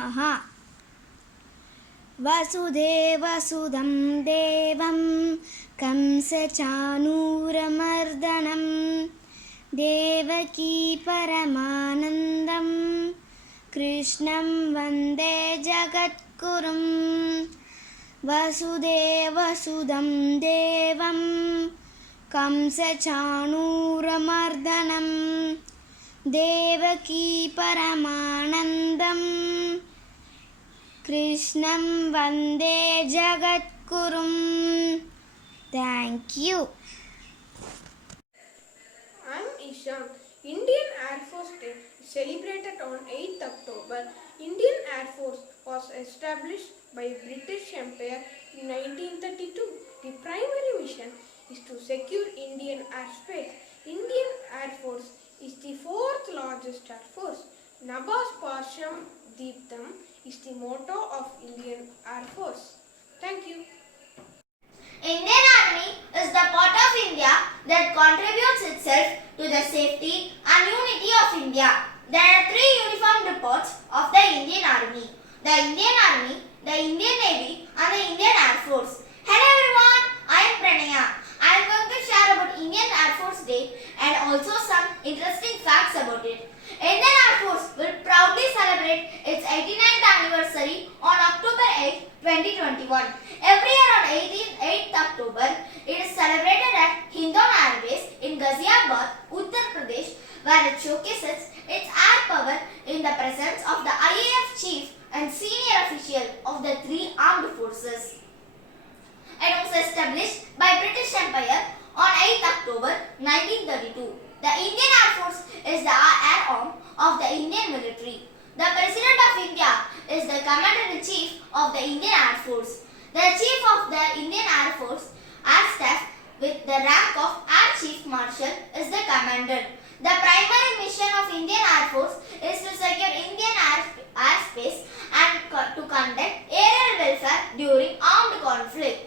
नमः। वसुदेवसुदं देवं कंसचाणूरमर्दनं देवकी परमानन्दं कृष्णं वन्दे जगद्गुरुं। वसुदेवसुदं देवं कंसचाणूरमर्दनं देवकी परमानन्दं कृष्णं वन्दे जगद्गुरुं. Thank you. I'm Ishan. Indian Air Force Day is celebrated on 8th October. Indian Air Force was established by British Empire in 1932. The primary mission is to secure Indian airspace. Indian Air Force is the fourth largest air force. Nabas Parsham Deeptam is the motto of Indian Air Force. Thank you. Indian Army is the part of India that contributes itself to the safety and unity of India. There are three uniformed parts of the Indian Army: the Indian Army, the Indian Navy and the Indian Air Force. Hello everyone, I am Pranaya. I am going to share about Indian Air Force Day and also some interesting facts about it. Indian Air Force will proudly celebrate its 89th anniversary on October 8, 2021. Every year on 8th October, it is celebrated at Hindon Airways in Ghaziabad, Uttar Pradesh, where it showcases its air power in the presence of the IAF chief and senior official of the three armed forces. It was established by British Empire on 8th October 1932. The Indian Air Force is the air arm of the Indian military. The President of India is the Commander-in-Chief of the Indian Air Force. The Chief of the Indian Air Force Air Staff with the rank of Air Chief Marshal is the Commander. The primary mission of Indian Air Force is to secure Indian airspace and to conduct aerial welfare during armed conflict.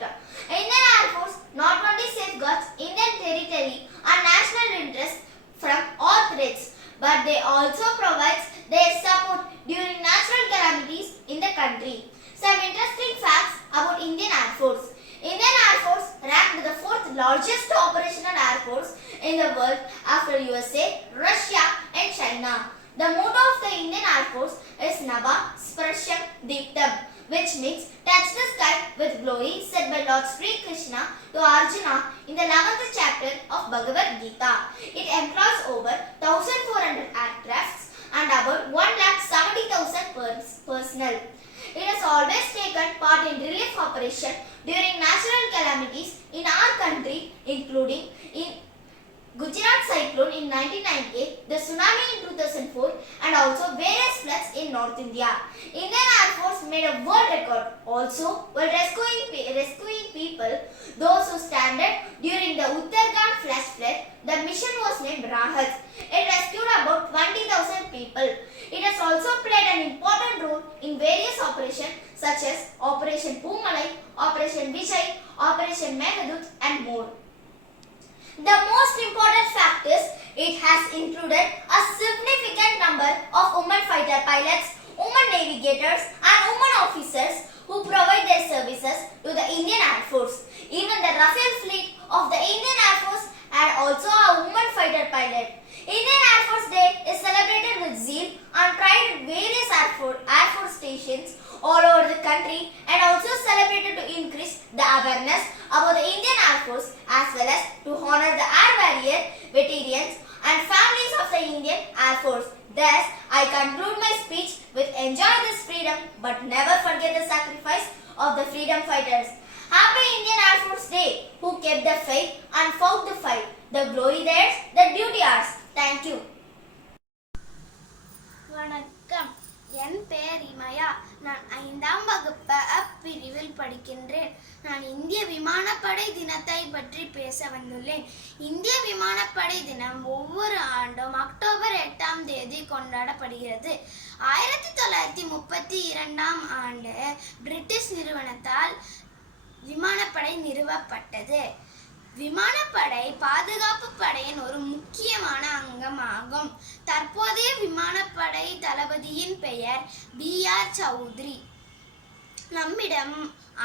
Indian Air Force not only safeguards Indian territory and national interest from all threats, but they also provides their support during natural calamities in the country. Some interesting facts about Indian Air Force. Indian Air Force ranked the fourth largest operational air force in the world after USA, Russia and China. The motto of the Indian Air Force is Nava Sprasham Deeptam, which means touch the sky with glory, said by Lord Sri Krishna to Arjuna in the 11th chapter of Bhagavad Gita. It employs over 1,400 aircrafts and about 1,70,000 personnel. It has always taken part in relief operation during natural calamities in our country, including in Gujarat cyclone in 1998, the tsunami in 2004 and also various floods in North India. Indian Air Force made a world record also while rescuing people, those who stranded during the Uttarakhand flash flood. The mission was named Rahat. It rescued about 20,000 people. It has also played an important role in various operations such as Operation Poomalai, Operation Vijay, Operation Meghadut and more. The most important fact is it has included a significant number of women fighter pilots, women navigators and women officers who provide their services to the Indian Air Force. Even the Rafale fleet of the Indian Air Force had also a woman fighter pilot. Indian Air Force Day is celebrated with zeal and pride at various Air Force stations all over the country and also celebrated to increase the awareness about the Indian Air Force as well as to honor the air warrior, veterans and families of the Indian Air Force. Thus, I conclude my speech with enjoy this freedom but never forget the sacrifice of the freedom fighters. Happy Indian Air Force Day who kept the faith and fought the fight. The glory theirs, the duty ours. Thank you. வணக்கம், என் பெயர் இமயா. நான் 5ஆம் வகுப்பு பிரிவில் படிக்கின்றேன். நான் இந்திய விமானப்படை தினத்தை பற்றி பேச வந்துள்ளேன். இந்திய விமானப்படை தினம் ஒவ்வொரு ஆண்டும் அக்டோபர் 8ஆம் தேதி கொண்டாடப்படுகிறது. 1932ஆம் ஆண்டு பிரிட்டிஷ் நிறுவனத்தால் விமானப்படை நிறுவப்பட்டது. விமானப்படை பாதுகாப்பு படையின் ஒரு முக்கியமான அங்கமாகும். தற்போதைய விமானப்படை தளபதியின் பெயர் B.R. சௌத்ரி. நம்மிடம்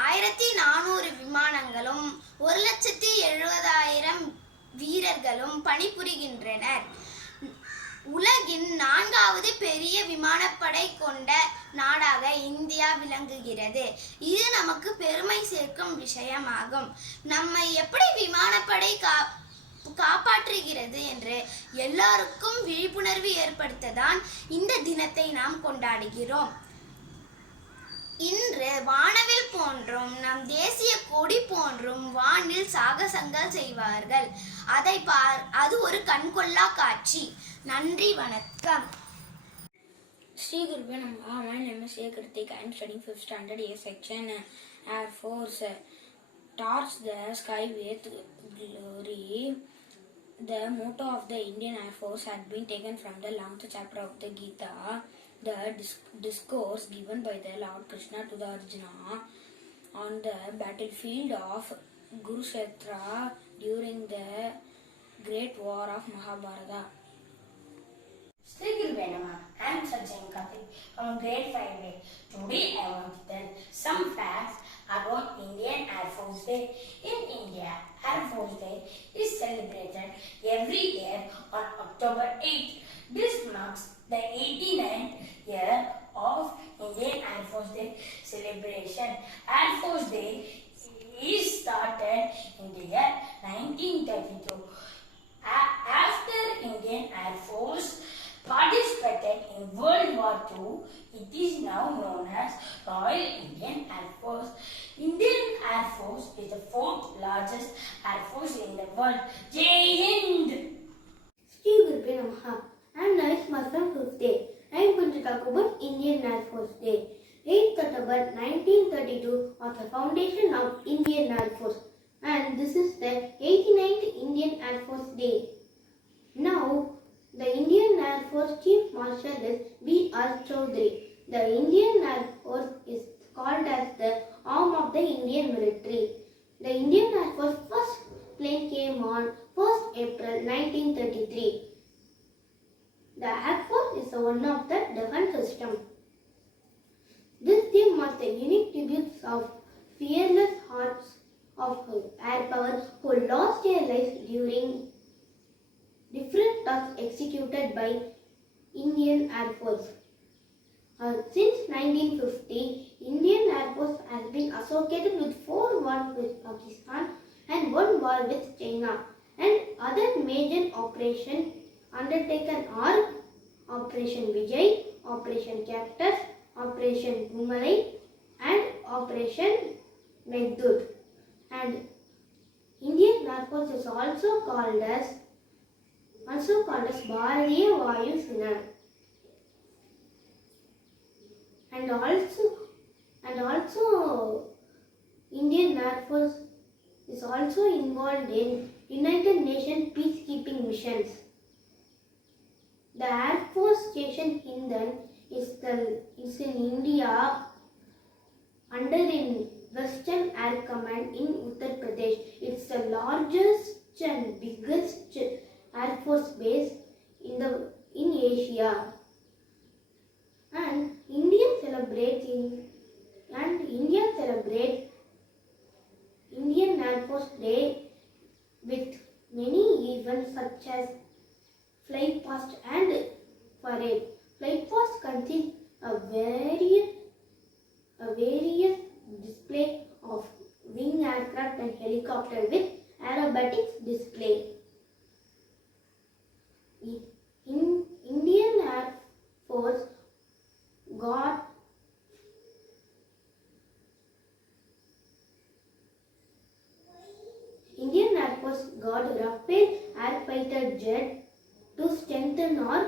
1400 விமானங்களும் 1,70,000 வீரர்களும் பணிபுரிகின்றனர். உலகின் 4வது பெரிய விமானப்படை கொண்ட நாடாக இந்தியா விளங்குகிறது. இது நமக்கு பெருமை சேர்க்கும் விஷயமாகும். நம்மை எப்படி விமானப்படை காப்பாற்றுகிறது என்று எல்லாருக்கும் விழிப்புணர்வு ஏற்படுத்ததான் இந்த தினத்தை நாம் கொண்டாடுகிறோம். இன்று வானவில் போன்றும் நம் தேசிய கொடி போன்றும் வானில் சாகசங்கள் செய்வார்கள். அது ஒரு கண்கொள்ளா காட்சி. நன்றி, வணக்கம். Shri Gurubhyo Namaha. My name is Karthik. I am studying 5th standard A section. Airforce. Torch the sky with glory. The motto of the Indian Air Force had been taken from the 11th chapter of the Gita, the discourse given by the Lord Krishna to the Arjuna on the battlefield of Kurukshetra during the Great War of Mahabharata. Shri Gurubhyo Namaha. I am Sajjan Karthik from grade 5A. Today I want to tell some facts about Indian Air Force Day. In India, Air Force Day is celebrated every year on October 8th. This marks the 89th year of Indian Air Force Day celebration. Air Force Day is started in the year 1932. After Indian Air Force participated in World War II, it is now known as Royal Indian Air Force. Indian Air Force is the 4th largest air force in the world. Jai Hind! Shri Gurubhyo Namaha. I am Naresh from 5th day. I am going to talk about Indian Air Force Day. 8th October 1932 was the foundation of Indian Air Force, and this is the 89th Indian Air Force Day. Now, the Indian Air Force Chief Marshal is B.R. Chaudhary. The Indian Air Force is called as the arm of the Indian military. The Indian Air Force first plane came on 1st April 1933. The Air Force is one of the defense system. This day marks the unique tributes of fearless hearts of air power who lost their lives during different tasks executed by Indian Air Force. Since 1950, Indian Air Force has been associated with 4 wars with Pakistan and 1 war with China, and other major operations undertaken are Operation Vijay, Operation Cactus, Operation Boomerang, and Operation Meghdud. And Indian Air Force is also called as Bharatiya Vayu Sena. And also Indian Air Force is also involved in United Nations peacekeeping missions. The Air Force Station Hindan is in India under in Western Air Command in Uttar Pradesh. It's the largest and biggest Air Force base in Asia. And India celebrates Indian Air Force Day with many events such as flight past and parade. Flight past consists of various display of wing aircraft and helicopter with aerobatics display. Indian Air Force got Rafale air fighter jet to strengthen our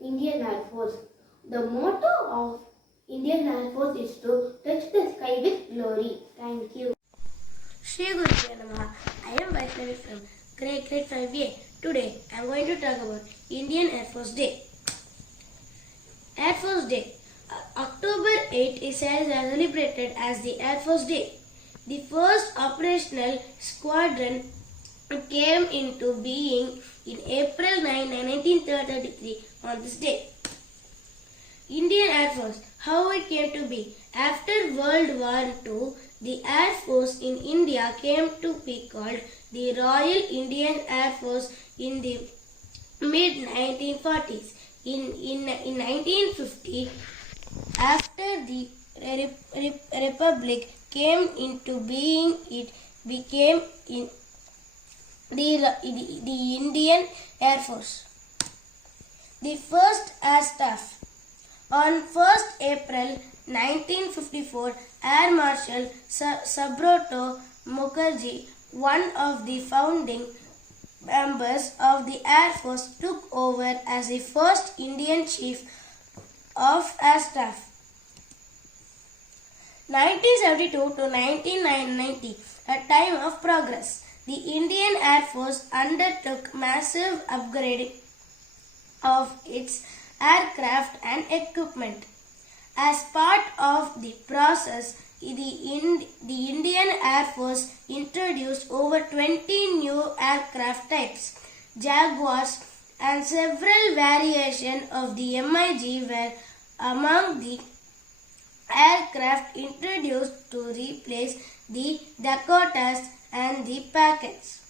Indian Air Force. The motto of Indian Air Force is to touch the sky with glory. Thank you. Shri Gurubhyo Namaha. I am Vaishnavi from grade 5A. Today I am going to talk about Indian Air Force Day. Air Force Day. October 8 is celebrated as the Air Force Day. The first operational squadron came into being in April 9, 1933 on this day. Indian Air Force, how it came to be. After World War II, the Air Force in India came to be called the Royal Indian Air Force in the mid-1940s. In 1950, after the Republic came into being, it became the Indian Air Force. The first Air Staff. On 1st April 1954, Air Marshal Subroto Mukherjee, one of the founding members of the Air Force, took over as the first Indian Chief of Air Staff. 1972 to 1990, a time of progress. The Indian Air Force undertook massive upgrading of its aircraft and equipment. As part of the process, the Indian Air Force introduced over 20 new aircraft types. Jaguars and several variations of the MiG were among the aircraft introduced to replace the Dakotas and the Packets.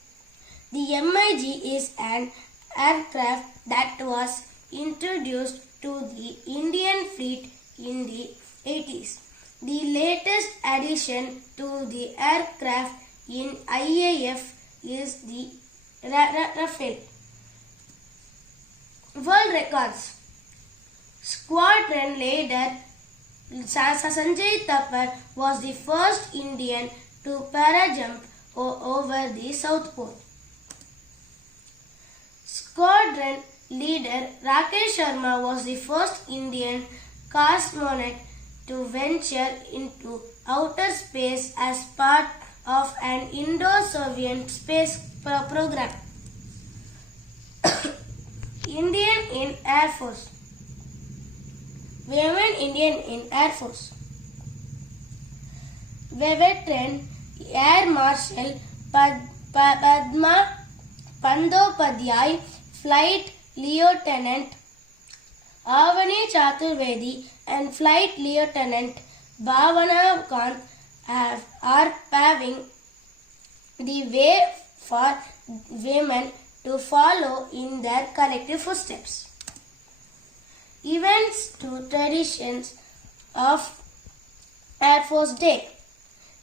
The MiG is an aircraft that was introduced to the Indian fleet in the 80s. The latest addition to the aircraft in IAF is the Rafale. World records. Squadron leader Sanjay Thapar was the first Indian to para-jump over the South Pole. Squadron leader Rakesh Sharma was the first Indian cosmonaut to venture into outer space as part of an Indo-Soviet space program. Indian in Air Force. Women Indian in Air Force. Veteran Air Marshal Padma Pandopadhyay, Flight Lieutenant Avani Chaturvedi and Flight Lieutenant Bhavana Kant are paving the way for women to follow in their collective footsteps. Events to traditions of Air Force Day.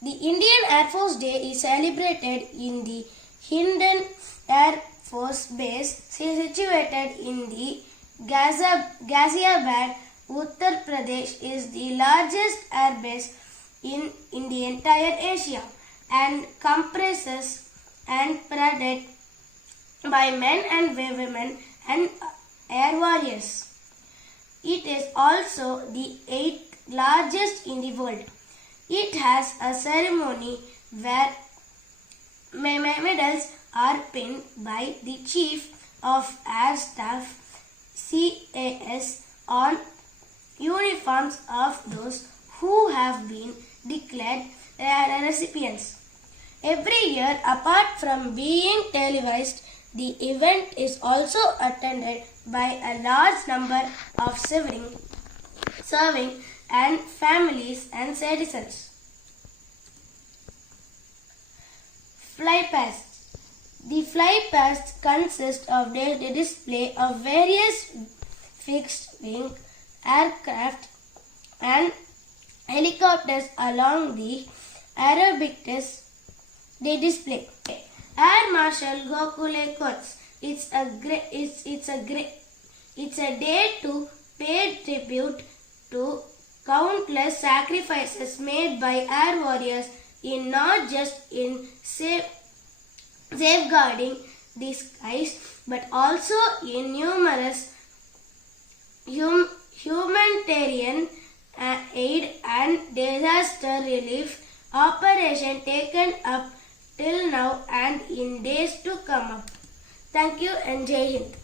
The Indian Air Force Day is celebrated in the Hindon Air Force Base situated in the Ghaziabad, Uttar Pradesh. Is the largest air base in the entire Asia and comprises and paraded by men and women and air warriors. It is also the 8th largest in the world. It has a ceremony where medals are pinned by the Chief of Air Staff CAS on uniforms of those who have been declared recipients. Every year, apart from being televised, the event is also attended by a large number of serving and families and citizens. Fly past. The fly past consists of the display of various fixed wing aircraft and helicopters along the aerobatis they display. Air Marshal Gokule quotes, It's a day to pay tribute to countless sacrifices made by air warriors in not just in safeguarding the skies but also in numerous humanitarian aid and disaster relief operations taken up till now and in days to come up. Thank you and Jai Hind.